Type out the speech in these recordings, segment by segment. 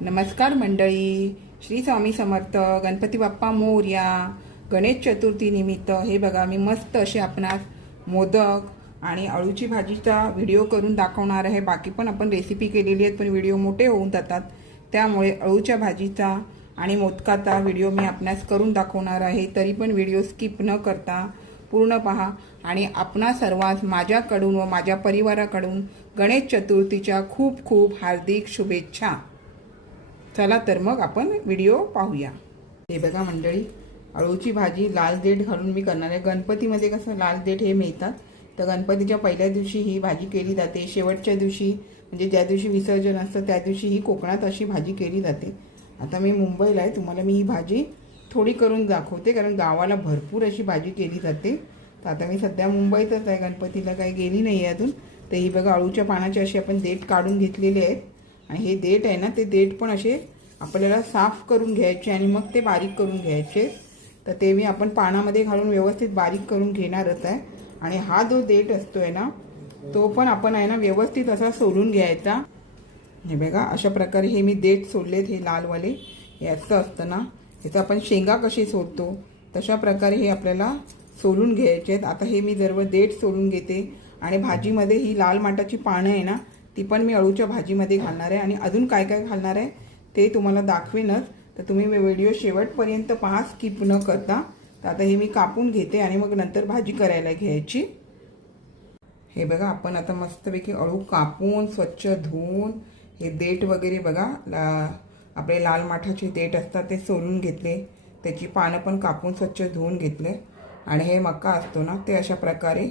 नमस्कार मंडळी. श्री स्वामी समर्थ गणपती बाप्पा मोर्या गणेश चतुर्थी निमित्त हे बघा मी मस्त असे आपणास मोदक आणि अळूची भाजीचा व्हिडिओ करून दाखवणार आहे. बाकी पण आपण रेसिपी केलेली आहेत पण व्हिडिओ मोठे होऊन जातात. त्यामुळे अळूच्या भाजीचा आणि मोदकाचा व्हिडिओ मी आपणास करून दाखवणार आहे. तरी पण व्हिडिओ स्किप न करता पूर्ण पहा. आणि आपणा सर्वांस माझ्याकडून व माझ्या परिवाराकडून गणेश चतुर्थीच्या खूप खूप हार्दिक शुभेच्छा. चला तर मग आपण व्हिडिओ पाहूया. हे बघा मंडळी अळूची भाजी लाल देठ घालून मी करणार आहे. गणपतीमध्ये कसं लाल देठ हे मिळतात. तर गणपतीच्या पहिल्या दिवशी ही भाजी केली जाते. शेवटच्या दिवशी म्हणजे ज्या दिवशी विसर्जन असतं त्या दिवशी ही कोकणात अशी भाजी केली जाते. आता मी मुंबईला आहे तुम्हाला मी ही भाजी थोडी करून दाखवते कारण गावाला भरपूर अशी भाजी केली जाते. तर आता मी सध्या मुंबईतच आहे गणपतीला काही गेली नाही आहे अजून. तर ही बघा अळूच्या पानाची अशी आपण देठ काढून घेतलेले आहेत आणि हे देठ आहे ना ते देठ पण असे आपल्याला साफ करून घ्यायचे आणि मग ते बारीक करून घ्यायचे. तर ते मी आपण पानामध्ये घालून व्यवस्थित बारीक करून घेणारच आहे. आणि हा जो देठ असतो आहे ना तो पण आपण आहे ना व्यवस्थित असा सोलून घ्यायचा. हे बघा अशा प्रकारे हे मी देठ सोडलेत हे लालवाले. हे असं असतं ना ह्याचं आपण शेंगा कशी सोडतो तशा प्रकारे हे आपल्याला सोलून घ्यायचे आहेत. आता हे मी सर्व देठ सोलून घेते. आणि भाजीमध्ये ही लाल माटाची पानं आहे ना ती पण मी अळूच्या भाजीमध्ये घालणार आहे. आणि अजून काय काय घालणार आहे? ते तुम्हाला दाखवेनच. तर तुम्ही व्हिडिओ शेवटपर्यंत पहा स्किप न करता. तर आता हे मी कापून घेते आणि मग नंतर भाजी करायला घ्यायची. हे बघा आपण आता मस्तपैकी अळू कापून स्वच्छ धुवून हे देठ वगैरे बघा ला आपले लाल माठाचे देठ असतात ते सोलून घेतले. त्याची पानं पण कापून स्वच्छ धुवून घेतले. आणि हे मका असतो ना ते अशा प्रकारे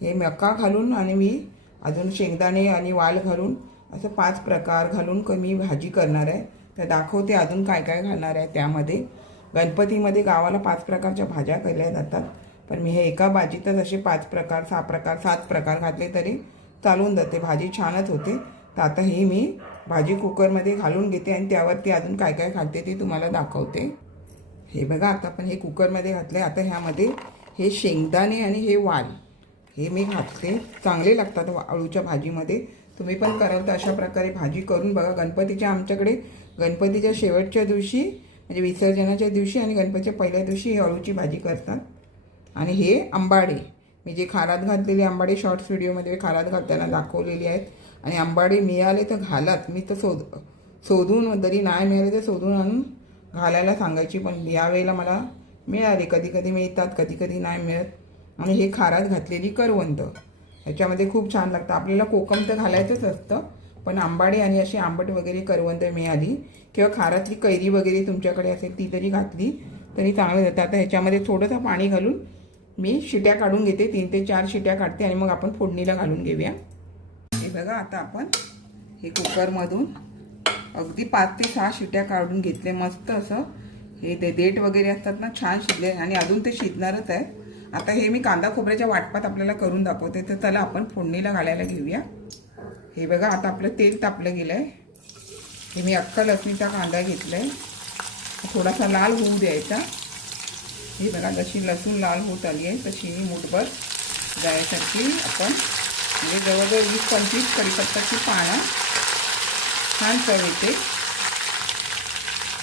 हे मका घालून आणि मी अजून शेंगदाणे आणि वाल घालून असं पाच प्रकार घालून मी भाजी करणार आहे. तर दाखवते अजून काय काय घालणार आहे त्यामध्ये. गणपतीमध्ये गावाला पाच प्रकारच्या भाज्या केल्या जातात. पण मी हे एका भाजीतच असे पाच प्रकार सहा प्रकार सात प्रकार घातले तरी चालून जाते. भाजी छानच होते. तर आता ही मी भाजी कुकरमध्ये घालून घेते आणि त्यावरती अजून काय काय घालते ते तुम्हाला दाखवते. हे बघा आता आपण हे कुकरमध्ये घातले आता ह्यामध्ये हे शेंगदाणे आणि हे वाल हे मी घातले. चांगले लागतात आळूच्या अळूच्या भाजीमध्ये. तुम्ही पण कराल तर अशा प्रकारे भाजी करून बघा. गणपतीच्या आमच्याकडे गणपतीच्या शेवटच्या दिवशी म्हणजे विसर्जनाच्या दिवशी आणि गणपतीच्या पहिल्या दिवशी ही अळूची भाजी करतात. आणि हे आंबाडे. मी जे खारात घातलेले आंबाडे शॉर्ट्स व्हिडिओमध्ये खारात घालताना दाखवलेली आहेत. आणि आंबाडे मिळाले तर घालात. मी तर शोध शोधून जरी नाही मिळाले तर शोधून आणून घालायला सांगायची पण यावेळेला मला मिळाले. कधी कधी मिळतात कधी कधी नाही मिळत. आणि हे खारात घातलेली करवंत ह्याच्यामध्ये खूप छान लागतं. आपल्याला कोकम तर घालायचंच असतं पण आंबाडे आणि अशी आंबट वगैरे करवंद मिळाली. किंवा खारातली कैरी वगैरे तुमच्याकडे असेल ती जरी घातली तरी चांगलं जातं. आता ह्याच्यामध्ये थोडंसं पाणी घालून मी शिट्या काढून घेते तीन ते चार शिट्या काढते आणि मग आपण फोडणीला घालून घेऊया. हे बघा आता आपण हे कुकरमधून अगदी पाच ते सहा शिट्या काढून घेतले. मस्त असं हे ते देठ वगैरे असतात ना छान शिजले आणि अजून ते शिजणारच आहे. आता हे मी कांदा खोबऱ्याच्या वाटपात आपल्याला करून दाखवते. तर चला आपण फोडणीला घालायला घेऊया. हे बघा आता आपलं तेल तापलं गेलं आहे हे मी अख्खा लसणीचा कांदा घेतला आहे थोडासा लाल होऊ द्यायचा. हे बघा जशी लसूण लाल होत आली आहे तशी मी मुठभर जायसाठी आपण म्हणजे जवळजवळ वीस पंचवीस कढीपत्ताची पानं छान चव येते.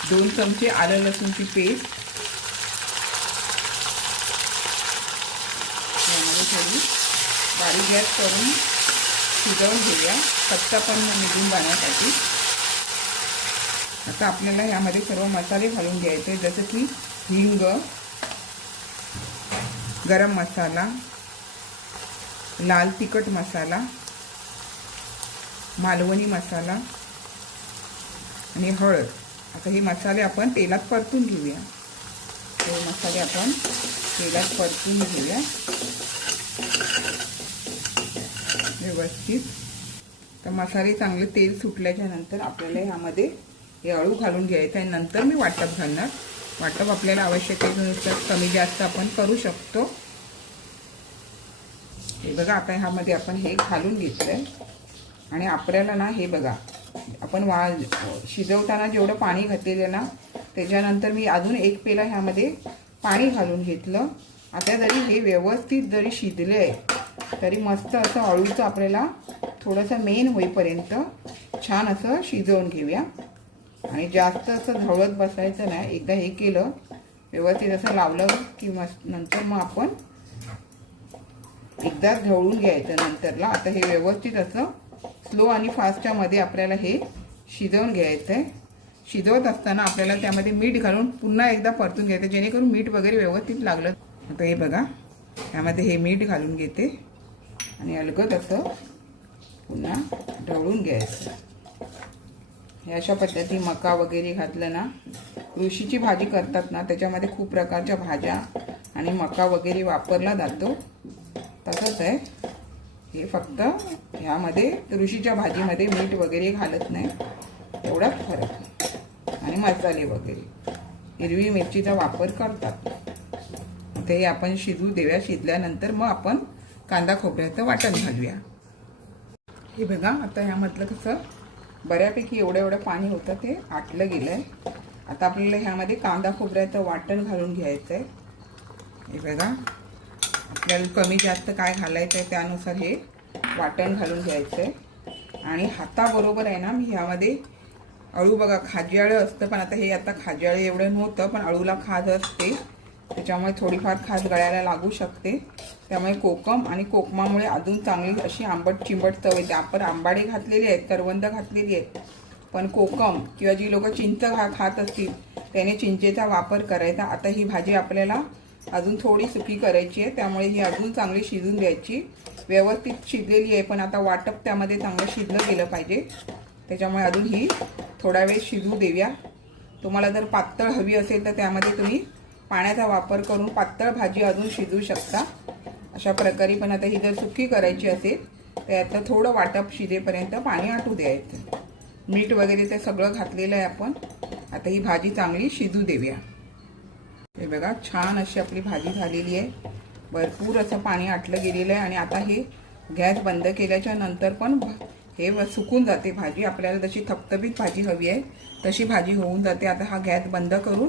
दोन चमचे आलं लसूणची पेस्ट. यामध्ये थोडी बारीक गॅस करून शिजवून घेऊया. कच्चा पण निघून जाण्यासाठी. आता आपल्याला यामध्ये सर्व मसाले घालून घ्यायचे जसं की हिंग गरम मसाला लाल तिखट मसाला मालवणी मसाला आणि हळद. आता हे मसाले आपण तेलात परतून घेऊया. हे मसाले आपण तेलात परतून घेऊया. व्यवस्थित. तर मसाले चांगले तेल सुटल्याच्या नंतर आपल्याला ह्यामध्ये हे अळू घालून घ्यायचं आहे. नंतर मी वाटप घालणार. वाटप आपल्याला आवश्यकतेनुसार कमी जास्त आपण करू शकतो. हे बघा आता ह्यामध्ये आपण हे घालून घेतलं आहे आणि आपल्याला ना हे बघा आपण वा शिजवताना जेवढं पाणी घातलेलं ना त्याच्यानंतर मी अजून एक पेला ह्यामध्ये पाणी घालून घेतलं. आता जरी हे व्यवस्थित जरी शिजले आहे तरी मस्त असं अळूचं आपल्याला थोडंसं मेन होईपर्यंत छान असं शिजवून घेऊया. आणि जास्त असं ढवळत बसायचं नाही एकदा हे केलं व्यवस्थित असं लावलं की मस्त नंतर मग आपण एकदाच झवळून घ्यायचं नंतरला. आता हे व्यवस्थित असं स्लो आणि फास्टच्यामध्ये आपल्याला हे शिजवून घ्यायचं आहे शिजवत असताना आपल्याला त्यामध्ये मीठ घालून पुन्हा एकदा परतून घ्यायचं जेणेकरून मीठ वगैरे व्यवस्थित लागलं. आता हे बघा त्यामध्ये हे मीठ घालून घेते. आणि अलगद असं पुन्हा ढवळून घ्यायचं. हे अशा पद्धती मका वगैरे घातलं ना ऋषीची भाजी करतात ना त्याच्यामध्ये खूप प्रकारच्या भाज्या आणि मका वगैरे वापरला जातो. तसंच आहे. हे फक्त ह्यामध्ये ऋषीच्या भाजीमध्ये मीठ वगैरे घालत नाही. एवढाच फरक आणि मसाले वगैरे. हिरवी मिरचीचा वापर करतात. ते आपण शिजू देऊया शिजल्यानंतर मग आपण कांदा खोबऱ्याचं वाटण घालूया. हे बघा आता ह्यामधलं कसं बऱ्यापैकी एवढं एवढं पाणी होतं ते आटलं गेलं आहे आता आपल्याला ह्यामध्ये कांदा खोबऱ्याचं वाटण घालून घ्यायचं आहे हे बघा आपल्याला कमी जास्त काय घालायचं आहे त्यानुसार हे वाटण घालून घ्यायचं आहे आणि हाताबरोबर आहे ना मी ह्यामध्ये अळू बघा खाज्याळं असतं पण आता हे आता खाज्याळं एवढं नव्हतं पण अळूला खाज असते. त्याच्यामुळे थोडीफार खास गळ्याला लागू शकते. त्यामुळे कोकम आणि कोकमामुळे अजून चांगली अशी आंबट चिंबट चव येते. आपण आंबाडे घातलेली आहेत करवंद घातलेली आहेत पण कोकम किंवा जी लोक चिंच खा खात असतील त्याने चिंचेचा वापर करायचा. आता ही भाजी आपल्याला अजून थोडी सुकी करायची आहे. त्यामुळे ही अजून चांगली शिजून द्यायची व्यवस्थित शिजलेली आहे पण आता वाटप त्यामध्ये चांगलं शिजलं गेलं पाहिजे. त्याच्यामुळे अजून ही थोडा वेळ शिजू देऊया. तुम्हाला जर पातळ हवी असेल तर त्यामध्ये तुम्ही पाण्याचा वापर करून पातळ भाजी अजून शिजू शकता. अशा प्रकारे पण आता ही जर सुकी करायची असेल तर याचं थोडं वाटप शिजेपर्यंत पाणी आटू द्यायचं. मीठ वगैरे ते सगळं घातलेलं आहे आपण. आता ही भाजी चांगली शिजू देऊया. हे बघा छान अशी आपली भाजी झालेली आहे. भरपूर असं पाणी आटलं गेलेलं आहे आणि आता हे गॅस बंद केल्याच्यानंतर पण हे सुकून जाते भाजी. आपल्याला जशी थपथपीत भाजी हवी आहे तशी भाजी होऊन जाते. आता हा गॅस बंद करून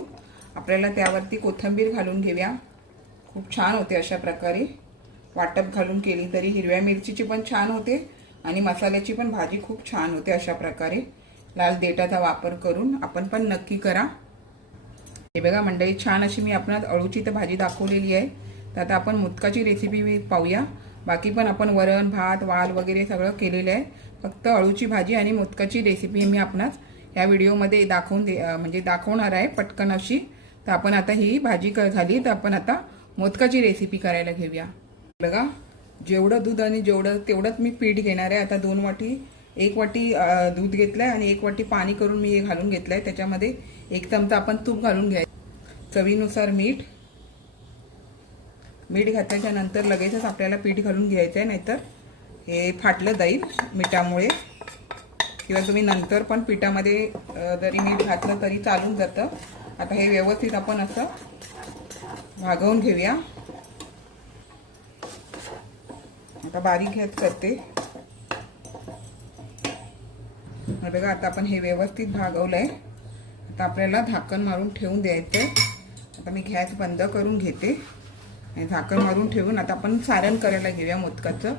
आपल्याला त्यावरती कोथिंबीर घालून घेऊया. खूप छान होते अशा प्रकारे. वाटप घालून केली तरी हिरव्या मिरचीची पण छान होते आणि मसाल्याची पण भाजी खूप छान होते अशा प्रकारे. लाल देटाचा वापर करून आपण पण नक्की करा. हे बघा मंडळी छान अशी मी आपण अळूची तर भाजी दाखवलेली आहे. तर आता आपण मुतकाची रेसिपी पाहूया. बाकी पण आपण वरण भात वाल वगैरे सगळं केलेलं आहे. फक्त अळूची भाजी आणि मुतकाची रेसिपी मी आपणास या व्हिडिओमध्ये दाखवून दे म्हणजे दाखवणार आहे पटकन अशी. तर आपण आता ही भाजी क झाली तर आपण आता मोदकाची रेसिपी करायला घेऊया. बघा जेवढं दूध आणि जेवढं तेवढंच मी पीठ घेणार आहे. आता दोन वाटी एक वाटी दूध घेतलं आहे आणि एक वाटी पाणी करून मी हे घालून घेतलं आहे त्याच्यामध्ये एक चमचा आपण तूप घालून घ्यायचं. चवीनुसार मीठ. मीठ घातल्याच्या नंतर लगेचच आपल्याला पीठ घालून घ्यायचं आहे नाहीतर हे फाटलं जाईल मिठामुळे. किंवा तुम्ही नंतर पण पिठामध्ये जरी मीठ घातलं तरी चालून जातं. आता हे व्यवस्थित आपण असं भागवून घेऊया. आता बारीक घेत करते. बघा आता आपण हे व्यवस्थित भागवलंय. आता आपल्याला झाकण मारून ठेवून द्यायचंय. आता मी गॅस बंद करून घेते. आणि झाकण मारून ठेवून आता आपण सारण करायला घेऊया मोदकाचं.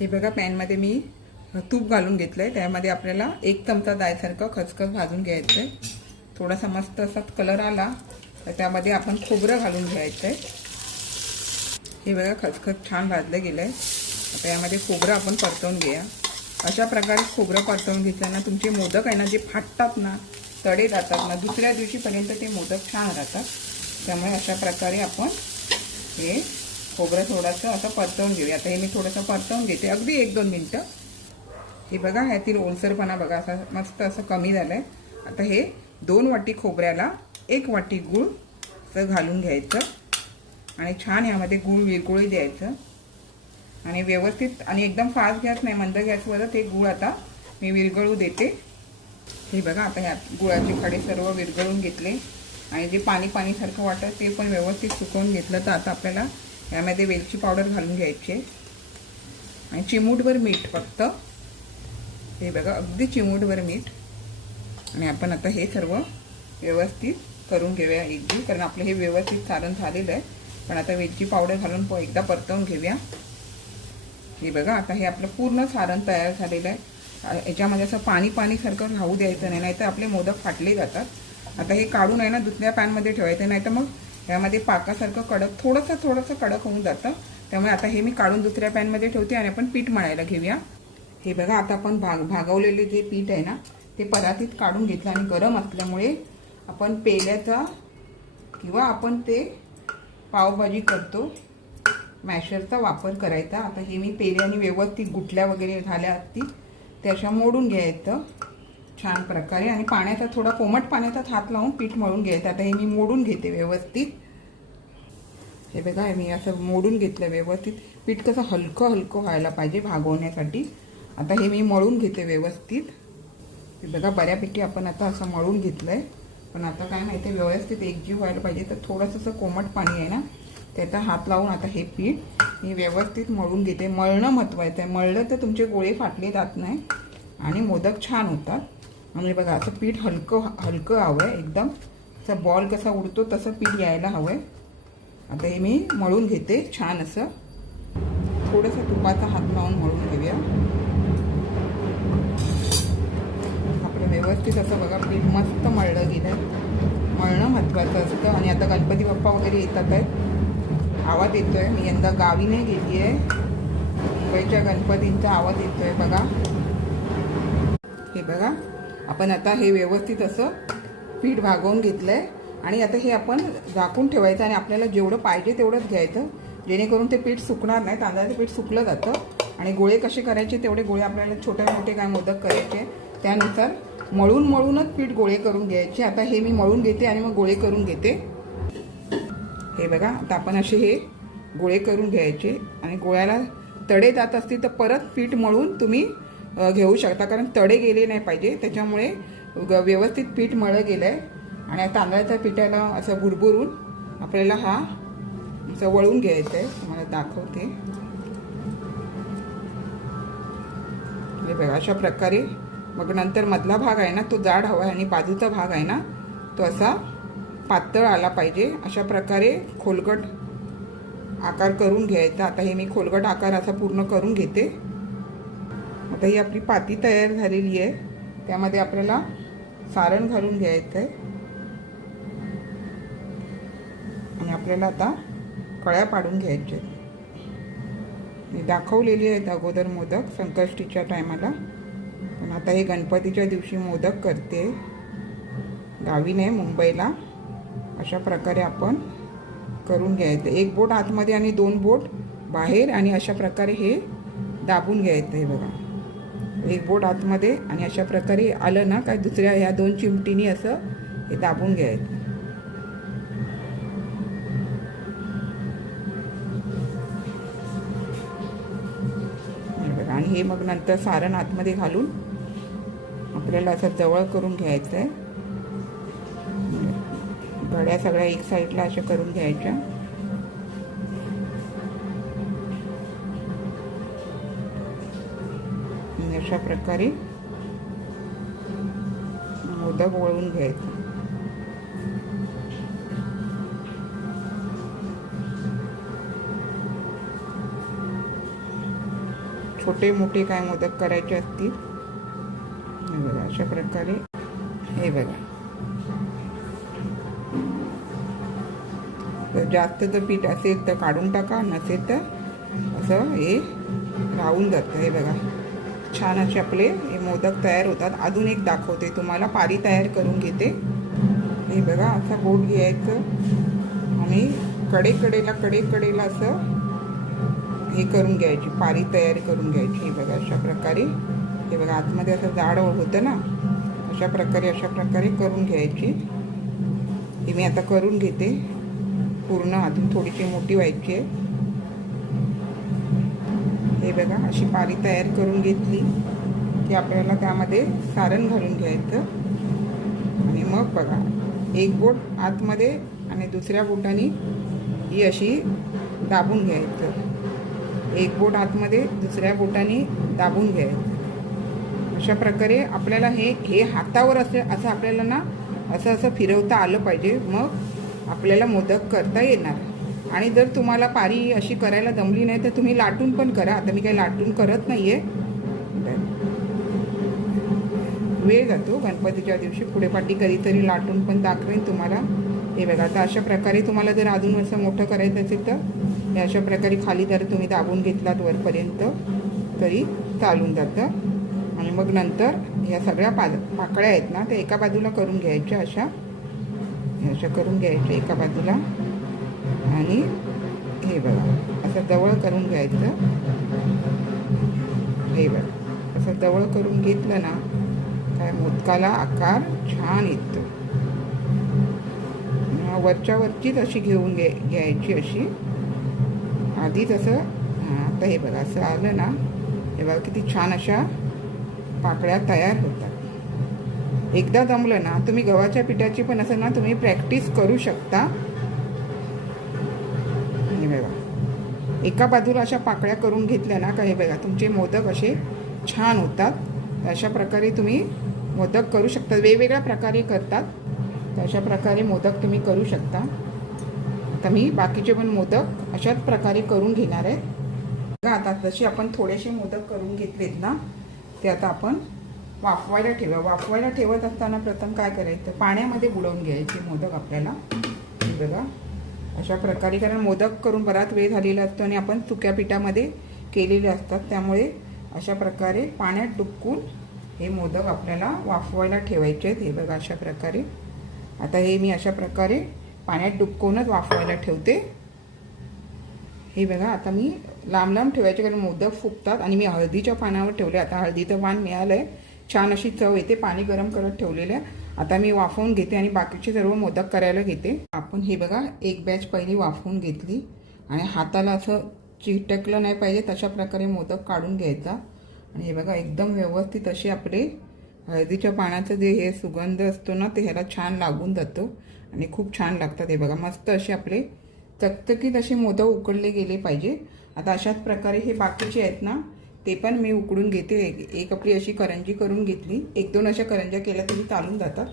हे बघा पॅनमध्ये मी तूप घालून घेतलं आहे त्यामध्ये आपल्याला एक चमचा जायसारखं खसखस भाजून घ्यायचं आहे थोडासा मस्त असा कलर आला तर त्यामध्ये आपण खोबरं घालून घ्यायचं आहे हे बघा खसखस छान भाजलं गेलं आहे आता यामध्ये खोबरं आपण परतवून घेऊया. अशा प्रकारे खोबरं परतवून घेतलं ना तुमचे मोदक आहे ना जे फाटतात ना तडे जातात ना दुसऱ्या दिवशीपर्यंत ते मोदक छान राहतात. त्यामुळे अशा प्रकारे आपण हे खोबरं थोडंसं असं परतवून घेऊया. आता हे मी थोडंसं परतवून घेते अगदी एक दोन मिनटं. हे बघा ह्यातील ओलसरपणा बघा असा मस्त असं कमी झालं आहे आता हे दोन वाटी खोबऱ्याला एक वाटी गूळ असं घालून घ्यायचं. आणि छान यामध्ये गूळ विरगुळी द्यायचं. आणि व्यवस्थित आणि एकदम फास्ट गॅस नाही मंद गॅसवर ते गूळ आता मी विरगळू देते. हे बघा आता ह्या गुळाचे खडे सर्व विरगळून घेतले. आणि जे पाणी पाणीसारखं वाटत ते पण व्यवस्थित सुकवून घेतलं तर आता आपल्याला यामध्ये वेलची पावडर घालून घ्यायची आहे. आणि चिमूटभर मीठ फक्त. हे बघा अगदी चिमूटभर मीठ. आणि आपण आता हे सर्व व्यवस्थित करून घेऊया एकदी कारण आपलं हे व्यवस्थित सारण झालेलं आहे. पण आता वेलची पावडर घालून प- एकदा परतवून घेऊया. हे बघा आता हे आपलं पूर्ण सारण तयार झालेलं आहे. याच्यामध्ये असं पाणी पाणीसारखं राहू द्यायचं नाही नाहीतर आपले मोदक फाटले जातात. आता हे काढून आहे ना दुसऱ्या पॅनमध्ये ठेवायचं नाही तर मग यामध्ये पाकासारखं कडक थोडंसं थोडंसं कडक होऊन जातं. त्यामुळे आता हे मी काढून दुसऱ्या पॅनमध्ये ठेवते आणि आपण पीठ मळायला घेऊया. हे बघा आता आपण भाग भागवलेले जे पीठ आहे ना ते परातीत काढून घेतलं आणि गरम असल्यामुळे आपण पेल्याचा किंवा आपण ते पावभाजी करतो मॅशरचा वापर करायचा. आता हे मी पेल्याने व्यवस्थित गुटल्या वगैरे झाल्या असतील त्या अशा मोडून घ्यायचं छान प्रकारे. आणि पाण्याचा थोडा कोमट पाण्याचाच हात लावून पीठ मळून घ्यायचं. आता हे मी मोडून घेते व्यवस्थित. हे बघा मी असं मोडून घेतलं व्यवस्थित. पीठ कसं हलकं हलकं व्हायला पाहिजे भागवण्यासाठी. आता हे मी मळून घेते व्यवस्थित. हे बघा बऱ्यापैकी आपण आता असं मळून घेतलं आहे पण आता काय माहिती आहे व्यवस्थित एकजीव व्हायला पाहिजे. तर थोडंसं असं कोमट पाणी आहे ना त्याचा हात लावून आता हे पीठ मी व्यवस्थित मळून घेते. मळणं महत्त्वाचं आहे. मळलं तर तुमचे गोळे फाटले जात नाही आणि मोदक छान होतात. म्हणजे बघा असं पीठ हलकं हलकं हवं आहे एकदम. असं बॉल कसा उडतो तसं पीठ यायला हवं आहे आता हे मी मळून घेते छान असं. थोडंसं तुपाचा हात लावून मळून घेऊया आपलं व्यवस्थित असं बघा पीठ मस्त मळलं गेलं मळणं महत्त्वाचं असतं. आणि आता गणपती बाप्पा वगैरे येतात आहेत. आवाज येतो आहे मी यंदा गावी नाही गेली आहे मुंबईच्या गणपतींचा आवाज येतो आहे बघा. हे बघा आपण आता हे व्यवस्थित असं पीठ भागवून घेतलं आहे आणि आता हे आपण झाकून ठेवायचं आणि आपल्याला जेवढं पाहिजे तेवढंच घ्यायचं. जेणेकरून ते पीठ सुकणार नाही. तांदळाचं पीठ सुकलं जातं. आणि गोळे कसे करायचे तेवढे गोळे आपल्याला छोटे मोठे काय मोदक करायचे त्यानुसार मळून मळूनच पीठ गोळे करून घ्यायचे. आता हे मी मळून घेते आणि मग गोळे करून घेते. हे बघा आता आपण असे हे गोळे करून घ्यायचे. आणि गोळ्याला तडे जात असतील तर परत पीठ मळून तुम्ही घेऊ शकता. कारण तडे गेले नाही पाहिजे. त्याच्यामुळे ग- व्यवस्थित पीठ मळलं गेलं आहे आणि तांदळाच्या पिठाला असं बुरबुरून आपल्याला हा असं वळून घ्यायचं आहे तुम्हाला दाखवते. हे बघा अशा प्रकारे मग नंतर मधला भाग आहे ना तो जाड हवा आहे आणि बाजूचा भाग आहे ना तो असा पातळ आला पाहिजे. अशा प्रकारे खोलगट आकार करून घ्यायचा. आता हे मी खोलगट आकार असा पूर्ण करून घेते. आता ही आपली पाती तयार झालेली आहे. त्यामध्ये आपल्याला सारण घालून घ्यायचं आहे आणि आपल्याला आता कळ्या पाडून घ्यायच्या आहेत. मी दाखवलेली आहेत अगोदर मोदक संकष्टीच्या टायमाला आता हे गणपतीच्या दिवशी मोदक करते. गावी नाही मुंबईला. अशा प्रकारे आपण करून घ्यायचं. एक बोट आतमध्ये आणि दोन बोट बाहेर आणि अशा प्रकारे हे दाबून घ्यायचं हे बघा. एक बोट आतमध्ये आणि अशा प्रकारे आलं ना काय दुसऱ्या ह्या दोन चिमटीनी असं हे दाबून घ्यायचं. हे बघा. आणि हे मग नंतर सारण आतमध्ये घालून आपल्याला असं जवळ करून घ्यायचं आहे घड्या सगळ्या एक साईडला अशा करून घ्यायच्या. अशा प्रकारे मोदक वळून घ्यायचं. छोटे मोठे काय मोदक करायचे असतील? बघा अशा प्रकारे हे बघा. तर जास्त जर पीठ असेल तर काढून टाका नसेल तर असं हे राहून जातं. हे बघा छान असे आपले हे मोदक तयार होतात. अजून एक दाखवते तुम्हाला पारी तयार करून घेते. हे बघा असं बोट घ्यायचं आणि कडेकडेला कडेकडेला असं हे करून घ्यायची पारी तयार करून घ्यायची. हे बघा अशा प्रकारे हे बघा आतमध्ये असं जाड होतं ना अशा प्रकारे अशा प्रकारे करून घ्यायची. हे मी आता करून घेते. पूर्ण अजून थोडीशी मोठी व्हायची आहे. हे बघा अशी पारी तयार करून घेतली की आपल्याला त्यामध्ये सारण घालून घ्यायचं. आणि मग बघा एक बोट आतमध्ये आणि दुसऱ्या बोटाने ही अशी दाबून घ्यायचं. एक बोट आतमध्ये दुसऱ्या बोटाने दाबून घ्यायचं. अशा प्रकारे आपल्याला हे हे हातावर असे असं आपल्याला ना असं असं फिरवता आलं पाहिजे. मग आपल्याला मोदक करता येणार. आणि जर तुम्हाला पारी अशी करायला जमली नाही तर तुम्ही लाटून पण करा. आता मी काही लाटून करत नाही आहे वेळ जातो. गणपतीच्या दिवशी पुढे पाठी कधीतरी लाटून पण दाखवेन तुम्हाला. हे बघा आता अशा प्रकारे तुम्हाला जर अजून असं मोठं करायचं असेल तर हे अशा प्रकारे खाली जर तुम्ही दाबून घेतलात वरपर्यंत तरी चालून जातं. आणि मग नंतर ह्या सगळ्या पा पाकळ्या आहेत ना त्या एका बाजूला करून घ्यायच्या अशा. अशा करून घ्यायच्या एका बाजूला. आणि हे बघा असं जवळ करून घ्यायचं. हे बघा असं जवळ करून घेतलं ना काय मोदकाला आकार छान येतो. वरच्या वरचीच अशी घेऊन घे घ्यायची अशी. आधीच असं हां आता हे बघा असं आलं ना हे बघा किती छान अशा पाकळ्या तयार होतात. एकदा जमलं ना तुम्ही गव्हाच्या पिठाची पण असं ना तुम्ही प्रॅक्टिस करू शकता. हे बघा एका बाजूला अशा पाकळ्या करून घेतल्या ना का हे बघा तुमचे मोदक असे छान होतात. अशा प्रकारे तुम्ही मोदक करू शकता. वेगवेगळ्या प्रकारे करतात. अशा प्रकारे मोदक तुम्ही करू शकता. आता मी बाकीचे पण मोदक अशाच प्रकारे करून घेणार आहे. आता जसे आपण थोडेसे मोदक करून घेतलेत ना ते आता आपण वाफवायला ठेवा वाफवायला ठेवत असताना प्रथम काय करायचं? पाण्यामध्ये बुडवून घ्यायचे मोदक आपल्याला. हे बघा. अशा प्रकारे कारण मोदक करून बराच वेळ झालेला असतो आणि आपण सुक्या पिठामध्ये केलेले असतात. त्यामुळे अशा प्रकारे पाण्यात डुबकून हे मोदक आपल्याला वाफवायला ठेवायचे आहेत. हे बघा अशा प्रकारे. आता हे मी अशा प्रकारे पाण्यात डुबकवूनच वाफवायला ठेवते. हे बघा आता मी लांब लांब ठेवायचे कारण मोदक फुगतात आणि मी हळदीच्या पानावर ठेवले. आता हळदीचं पान मिळालं आहे छान अशी चव येते. पाणी गरम करत ठेवलेलं आहे. आता मी वाफवून घेते आणि बाकीचे सर्व मोदक करायला घेते. आपण हे बघा एक बॅच पहिली वाफवून घेतली. आणि हाताला असं चिटकलं नाही पाहिजे तशा प्रकारे मोदक काढून घ्यायचा. आणि हे बघा एकदम व्यवस्थित असे आपले हळदीच्या पानाचं जे हे सुगंध असतो ना ते ह्याला छान लागून जातो. आणि खूप छान लागतात. हे बघा मस्त असे आपले चकचकीत असे मोदक उकडले गेले पाहिजे. आता अशाच प्रकारे हे बाकीचे आहेत ना ते पण मी उकडून घेते. एक- एक आपली अशी करंजी करून घेतली. एक दोन अशा करंज्या केल्या तरी चालून जातात.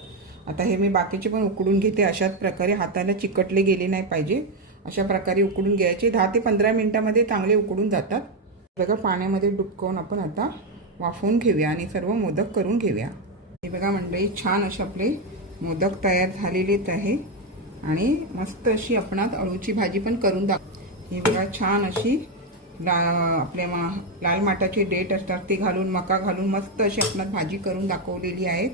आता हे मी बाकीचे पण उकडून घेते. अशाच प्रकारे हाताला चिकटले गेले नाही पाहिजे. अशा प्रकारे उकडून घ्यायचे. दहा ते पंधरा मिनटामध्ये चांगले उकडून जातात. बघा पाण्यामध्ये डुबकवून आपण आता वाफवून घेऊया आणि सर्व मोदक करून घेऊया. हे बघा मंडळी छान असे आपले मोदक तयार झालेलेच आहे. आणि मस्त अशी आपणात अळूची भाजी पण करून दाख ही बघा छान अशी ला आपल्या मा लाल माटाचे डेट असतात ते घालून मका घालून मस्त अशी आपण भाजी करून दाखवलेली आहेत.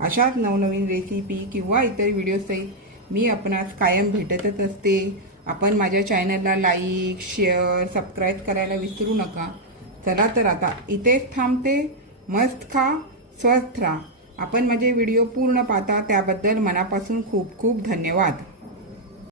अशाच नवनवीन रेसिपी किंवा इतर व्हिडिओसहित मी आपणास कायम भेटतच असते. आपण माझ्या चॅनलला लाईक शेअर सबस्क्राईब करायला विसरू नका. चला तर आता इथेच थांबते. मस्त खा स्वस्थ राहा. आपण माझे व्हिडिओ पूर्ण पाहता त्याबद्दल मनापासून खूप खूप धन्यवाद.